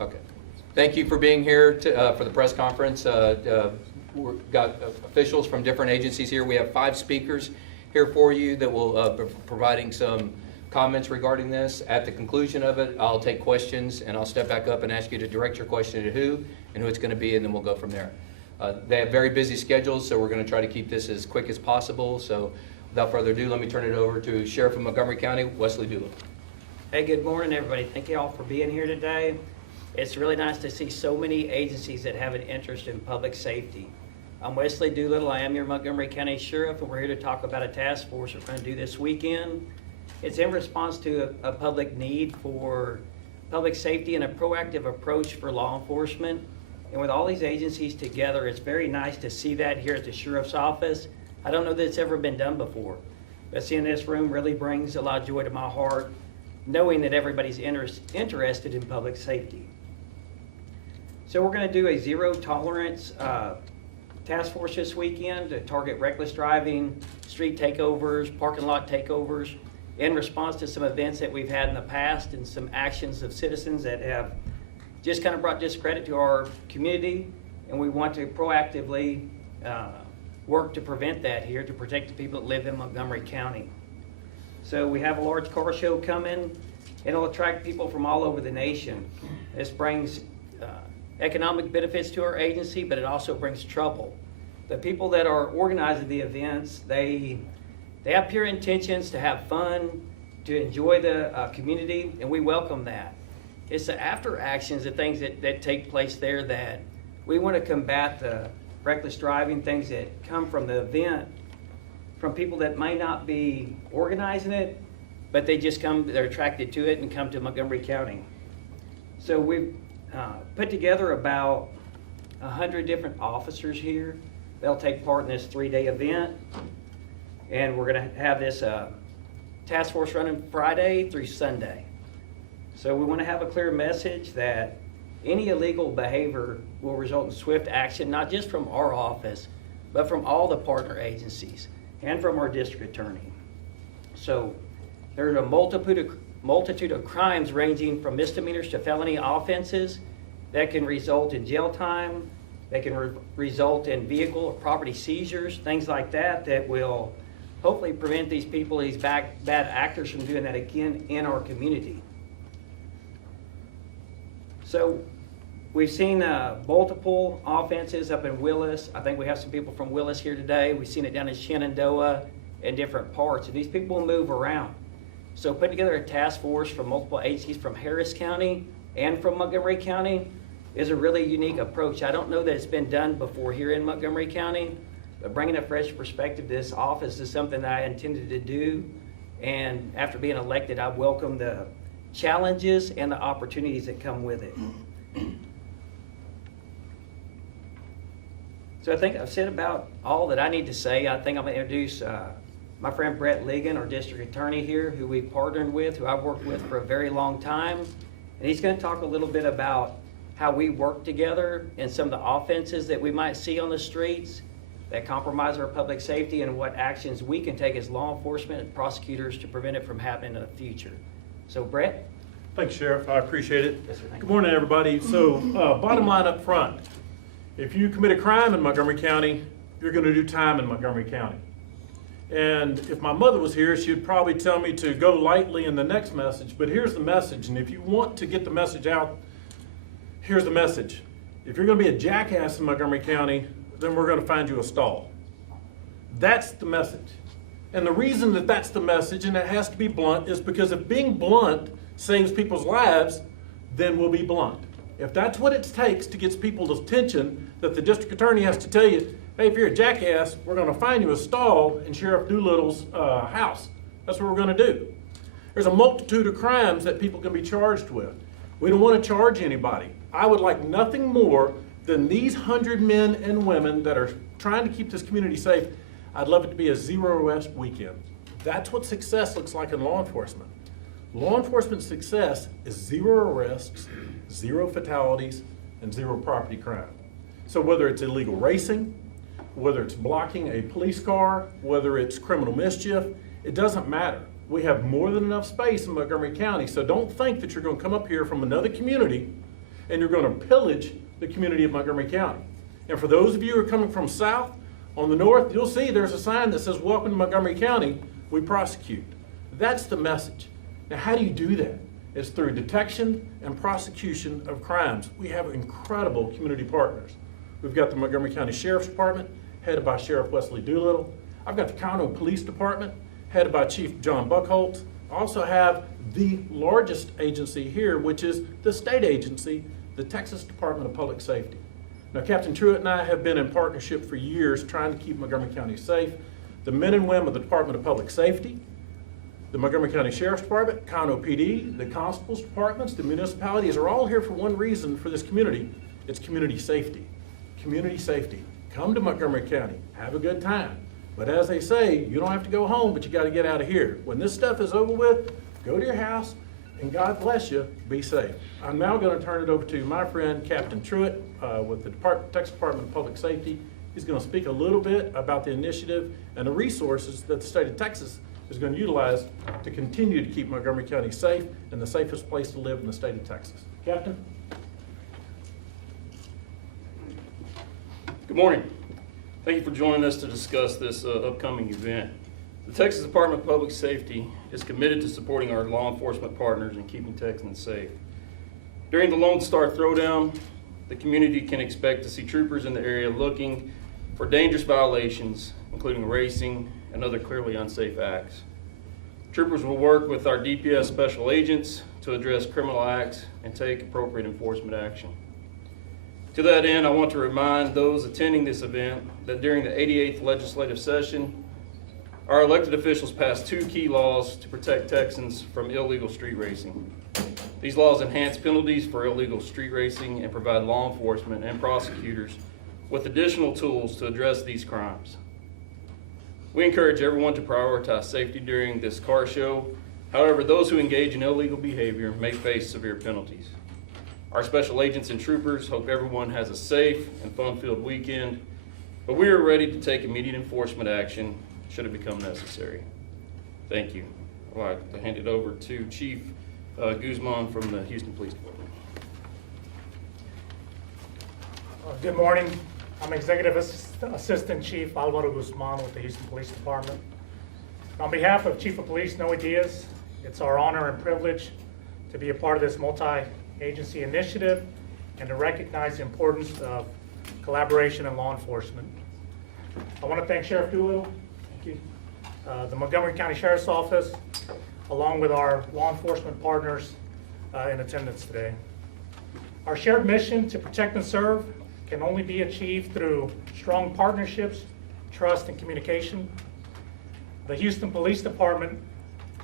Okay. Thank you for being here for the press conference. We've got officials from different agencies here. We have 5 speakers here for you that will be providing some comments regarding this. At the conclusion of it, I'll take questions and I'll step back up and ask you to direct your question to who and who it's going to be, and then we'll go from there. They have very busy schedules, so we're going to try to keep this as quick as possible. So without further ado, let me turn it over to Sheriff of Montgomery County, Wesley Doolittle. Hey, good morning, everybody. Thank you all for being here today. It's really nice to see so many agencies that have an interest in public safety. I'm Wesley Doolittle. I am your Montgomery County Sheriff, and we're here to talk about a task force we're going to do this weekend. It's in response to a public need for public safety and a proactive approach for law enforcement. And with all these agencies together, it's very nice to see that here at the Sheriff's Office. I don't know that it's ever been done before, but seeing this room really brings a lot of joy to my heart, knowing that everybody's interested in public safety. So we're going to do a zero tolerance task force this weekend to target reckless driving, street takeovers, parking lot takeovers, in response to some events that we've had in the past and some actions of citizens that have just kind of brought discredit to our community, and we want to proactively work to prevent that here, to protect the people that live in Montgomery County. So we have a large car show coming, and it'll attract people from all over the nation. This brings economic benefits to our agency, but it also brings trouble. The people that are organizing the events, they have pure intentions to have fun, to enjoy the community, and we welcome that. It's the after actions, the things that take place there, that we want to combat the reckless driving, things that come from the event, from people that might not be organizing it, but they just come, they're attracted to it and come to Montgomery County. So we've put together about 100 different officers here. They'll take part in this 3-day event, and we're going to have this task force running Friday through Sunday. So we want to have a clear message that any illegal behavior will result in swift action, not just from our office, but from all the partner agencies and from our district attorney. So there's a multitude of crimes ranging from misdemeanors to felony offenses that can result in jail time, that can result in vehicle or property seizures, things like that, that will hopefully prevent these people, these bad actors, from doing that again in our community. So we've seen multiple offenses up in Willis. I think we have some people from Willis here today. We've seen it down in Shenandoah and different parts. And these people will move around. So putting together a task force from multiple agencies from Harris County and from Montgomery County is a really unique approach. I don't know that it's been done before here in Montgomery County, but bringing a fresh perspective to this office is something that I intended to do. And after being elected, I welcome the challenges and the opportunities that come with it. So I think I've said about all that I need to say. I think I'm going to introduce my friend Brett Ligon, our district attorney here, who we've partnered with, who I've worked with for a very long time. And he's going to talk a little bit about how we work together and some of the offenses that we might see on the streets that compromise our public safety, and what actions we can take as law enforcement and prosecutors to prevent it from happening in the future. So Brett? Thanks, Sheriff. I appreciate it. Yes, sir. Thank you. Good morning, everybody. So bottom line up front, if you commit a crime in Montgomery County, you're going to do time in Montgomery County. And if my mother was here, she would probably tell me to go lightly in the next message, but here's the message. And if you want to get the message out, here's the message. If you're going to be a jackass in Montgomery County, then we're going to find you a stall. That's the message. And the reason that that's the message, and it has to be blunt, is because if being blunt saves people's lives, then we'll be blunt. If that's what it takes to get people's attention, that the district attorney has to tell you, hey, if you're a jackass, we're going to find you a stall in Sheriff Doolittle's house. That's what we're going to do. There's a multitude of crimes that people can be charged with. We don't want to charge anybody. I would like nothing more than these 100 men and women that are trying to keep this community safe. I'd love it to be a zero arrest weekend. That's what success looks like in law enforcement. Law enforcement success is 0 arrests, 0 fatalities, and 0 property crime. So whether it's illegal racing, whether it's blocking a police car, whether it's criminal mischief, it doesn't matter. We have more than enough space in Montgomery County, so don't think that you're going to come up here from another community and you're going to pillage the community of Montgomery County. And for those of you who are coming from south, on the north, you'll see there's a sign that says, "Welcome to Montgomery County, we prosecute." That's the message. Now, how do you do that? It's through detection and prosecution of crimes. We have incredible community partners. We've got the Montgomery County Sheriff's Department, headed by Sheriff Wesley Doolittle. I've got the Conroe Police Department, headed by Chief John Buckholtz. I also have the largest agency here, which is the state agency, the Texas Department of Public Safety. Now, Captain Truitt and I have been in partnership for years trying to keep Montgomery County safe. The men and women of the Department of Public Safety, the Montgomery County Sheriff's Department, Conroe PD, the constables departments, the municipalities are all here for one reason for this community. It's community safety. Community safety. Come to Montgomery County, have a good time. But as they say, you don't have to go home, but you got to get out of here. When this stuff is over with, go to your house, and God bless you, be safe. I'm now going to turn it over to my friend, Captain Truitt, with the Texas Department of Public Safety. He's going to speak a little bit about the initiative and the resources that the state of Texas is going to utilize to continue to keep Montgomery County safe and the safest place to live in the state of Texas. Captain? Good morning. Thank you for joining us to discuss this upcoming event. The Texas Department of Public Safety is committed to supporting our law enforcement partners and keeping Texans safe. During the Lone Star Throwdown, the community can expect to see troopers in the area looking for dangerous violations, including racing and other clearly unsafe acts. Troopers will work with our DPS special agents to address criminal acts and take appropriate enforcement action. To that end, I want to remind those attending this event that during the 88th legislative session, our elected officials passed 2 key laws to protect Texans from illegal street racing. These laws enhance penalties for illegal street racing and provide law enforcement and prosecutors with additional tools to address these crimes. We encourage everyone to prioritize safety during this car show. However, those who engage in illegal behavior may face severe penalties. Our special agents and troopers hope everyone has a safe and fun-filled weekend, but we are ready to take immediate enforcement action should it become necessary. Thank you. I'd like to hand it over to Chief Guzman from the Houston Police Department. Good morning. I'm Executive Assistant Chief Alvaro Guzman with the Houston Police Department. On behalf of Chief of Police Noe Diaz, it's our honor and privilege to be a part of this multi-agency initiative and to recognize the importance of collaboration in law enforcement. I want to thank Sheriff Doolittle, thank you, the Montgomery County Sheriff's Office, along with our law enforcement partners in attendance today. Our shared mission to protect and serve can only be achieved through strong partnerships, trust, and communication. The Houston Police Department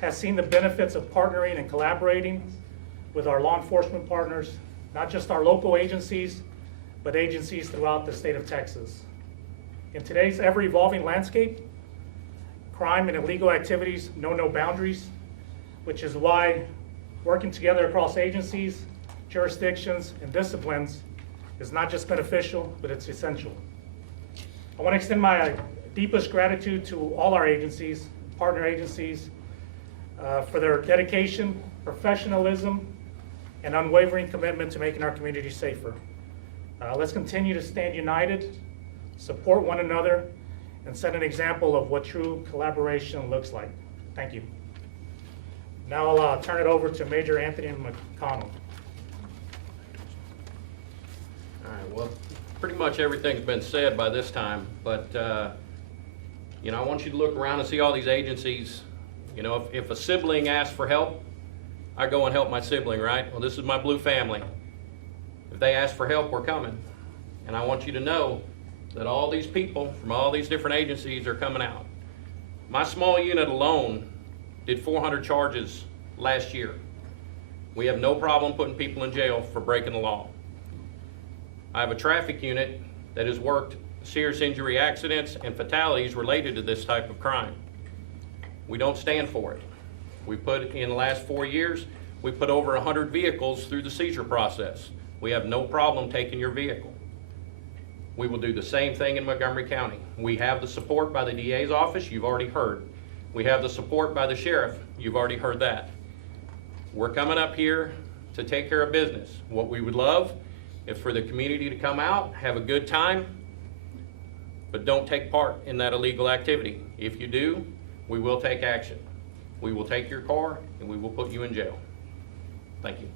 has seen the benefits of partnering and collaborating with our law enforcement partners, not just our local agencies, but agencies throughout the state of Texas. In today's ever-evolving landscape, crime and illegal activities know no boundaries, which is why working together across agencies, jurisdictions, and disciplines is not just beneficial, but it's essential. I want to extend my deepest gratitude to all our agencies, partner agencies, for their dedication, professionalism, and unwavering commitment to making our community safer. Let's continue to stand united, support one another, and set an example of what true collaboration looks like. Thank you. Now I'll turn it over to Major Anthony McConnell. All right, well, pretty much everything's been said by this time, but, you know, I want you to look around and see all these agencies. You know, if a sibling asks for help, I go and help my sibling, right? Well, this is my blue family. If they ask for help, we're coming. And I want you to know that all these people from all these different agencies are coming out. My small unit alone did 400 charges last year. We have no problem putting people in jail for breaking the law. I have a traffic unit that has worked serious injury accidents and fatalities related to this type of crime. We don't stand for it. We put, in the last 4 years, we put over 100 vehicles through the seizure process. We have no problem taking your vehicle. We will do the same thing in Montgomery County. We have the support by the DA's office, you've already heard. We have the support by the sheriff, you've already heard that. We're coming up here to take care of business. What we would love is for the community to come out, have a good time, but don't take part in that illegal activity. If you do, we will take action. We will take your car and we will put you in jail. Thank you.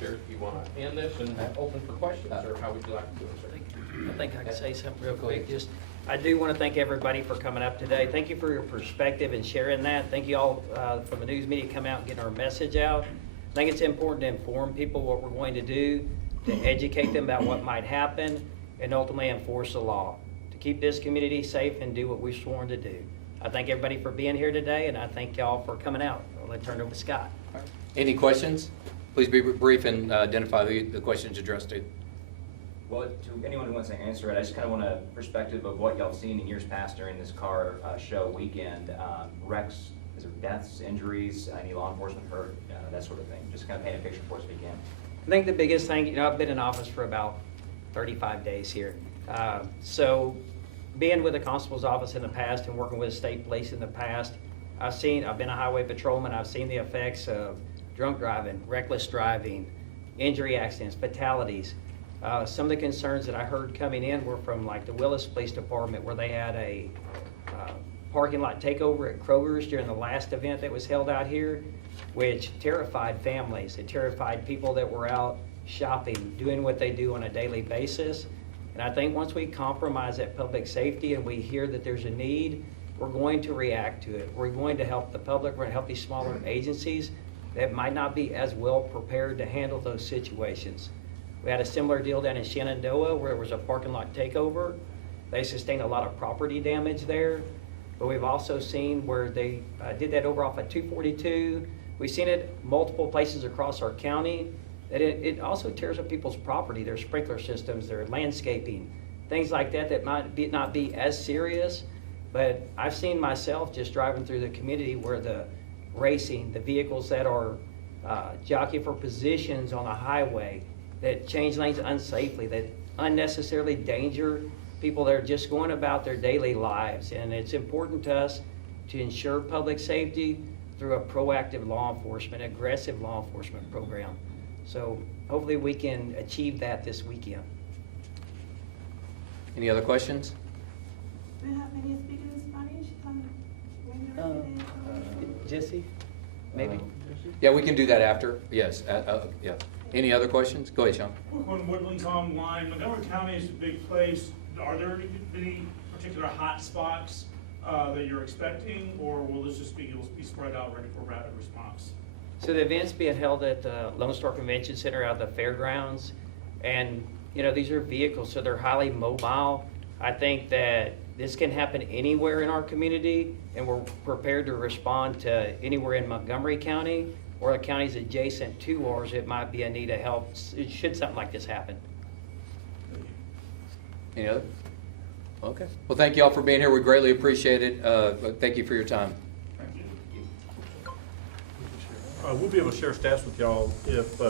Sheriff, you want to end this and open for questions, or how would you like to do it, sir? I think I can say something real quick. Just, I do want to thank everybody for coming up today. Thank you for your perspective and sharing that. Thank you all from the news media coming out and getting our message out. I think it's important to inform people what we're going to do, to educate them about what might happen, and ultimately enforce the law, to keep this community safe and do what we've sworn to do. I thank everybody for being here today, and I thank y'all for coming out. I'll let turn it over to Scott. Any questions? Please be brief and identify the questions addressed to. Well, to anyone who wants to answer it, I just kind of want a perspective of what y'all have seen in years past during this car show weekend. Wrecks, is there deaths, injuries, any law enforcement hurt, that sort of thing. Just kind of paint a picture for us if you can. I think the biggest thing, I've been in office for about 35 days here. So being with the constable's office in the past and working with the state police in the past, I've been a highway patrolman, I've seen the effects of drunk driving, reckless driving, injury accidents, fatalities. Some of the concerns that I heard coming in were from like the Willis Police Department, where they had a parking lot takeover at Kroger's during the last event that was held out here, which terrified families. It terrified people that were out shopping, doing what they do on a daily basis. And I think once we compromise that public safety and we hear that there's a need, we're going to react to it. We're going to help the public, we're going to help these smaller agencies that might not be as well prepared to handle those situations. We had a similar deal down in Shenandoah where there was a parking lot takeover. They sustained a lot of property damage there. But we've also seen where they did that over off of 242. We've seen it multiple places across our county. That it also tears up people's property, their sprinkler systems, their landscaping, things like that that might not be as serious. But I've seen myself just driving through the community where the racing, the vehicles that are jockeying for positions on the highway, that change lanes unsafely, that unnecessarily danger people that are just going about their daily lives. And it's important to us to ensure public safety through a proactive law enforcement, aggressive law enforcement program. So hopefully we can achieve that this weekend. Any other questions? Do you have any speakers in Spanish? Jesse, maybe? Yeah, we can do that after. Yes, yeah. Any other questions? Go ahead, Sean. On Woodlands Online, Montgomery County is a big place. Are there any particular hot spots that you're expecting, or will this just be spread out ready for rapid response? So the event's being held at the Lone Star Convention Center out of the fairgrounds. And, these are vehicles, so they're highly mobile. I think that this can happen anywhere in our community, and we're prepared to respond to anywhere in Montgomery County or the counties adjacent to ours. It might be a need of help should something like this happen. Any other? Okay. Well, thank you all for being here. We greatly appreciate it. Thank you for your time. We'll be able to share stats with y'all if